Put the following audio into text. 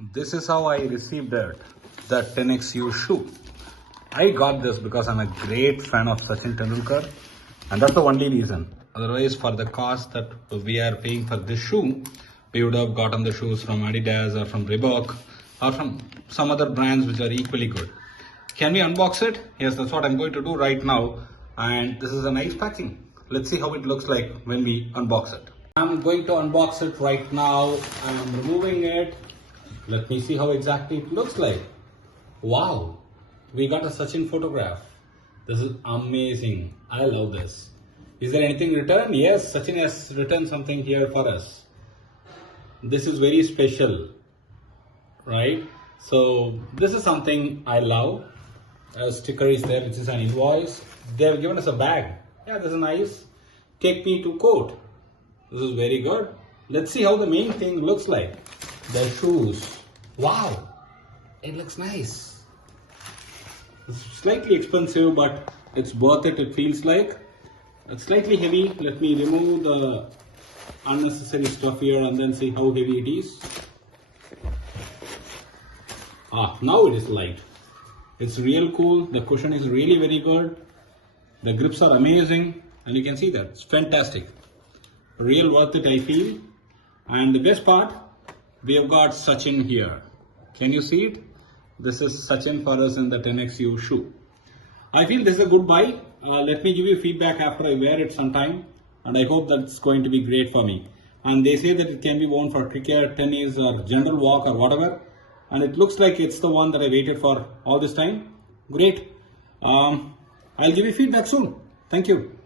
This is how I received it, the TenXU shoe. I got this because I'm a great fan of Sachin Tendulkar, and that's the only reason. Otherwise, for the cost that we are paying for this shoe, we would have gotten the shoes from Adidas or from Reebok or from some other brands which are equally good. Can we unbox it? Yes, that's what I'm going to do right now. And this is a nice packing. Let's see how it looks like when we unbox it. I'm going to unbox it right now. I'm removing it. Let me see how exactly it looks like. Wow, we got a Sachin photograph. This is amazing. I love this. Is there anything written? Yes, Sachin has written something here for us. This is very special, right? So this is something I love. A sticker is there, which is an invoice. They have given us a bag. Yeah, this is nice. Take me to court. This is very good. Let's see how the main thing looks like. The shoes. Wow, it looks nice. It's slightly expensive, but it's worth it, it feels like. It's slightly heavy. Let me remove the unnecessary stuff here and then see how heavy it is. Now it is light. It's real cool. The cushion is really very good. The grips are amazing, and you can see that. It's fantastic. Real worth it, I feel. And the best part, we have got Sachin here. Can you see it? This is Sachin for us in the TenXU shoe. I feel this is a good buy. Let me give you feedback after I wear it sometime, and I hope that's going to be great for me. And they say that it can be worn for cricket, tennis, or general walk or whatever. And it looks like it's the one that I waited for all this time. Great. I'll give you feedback soon. Thank you.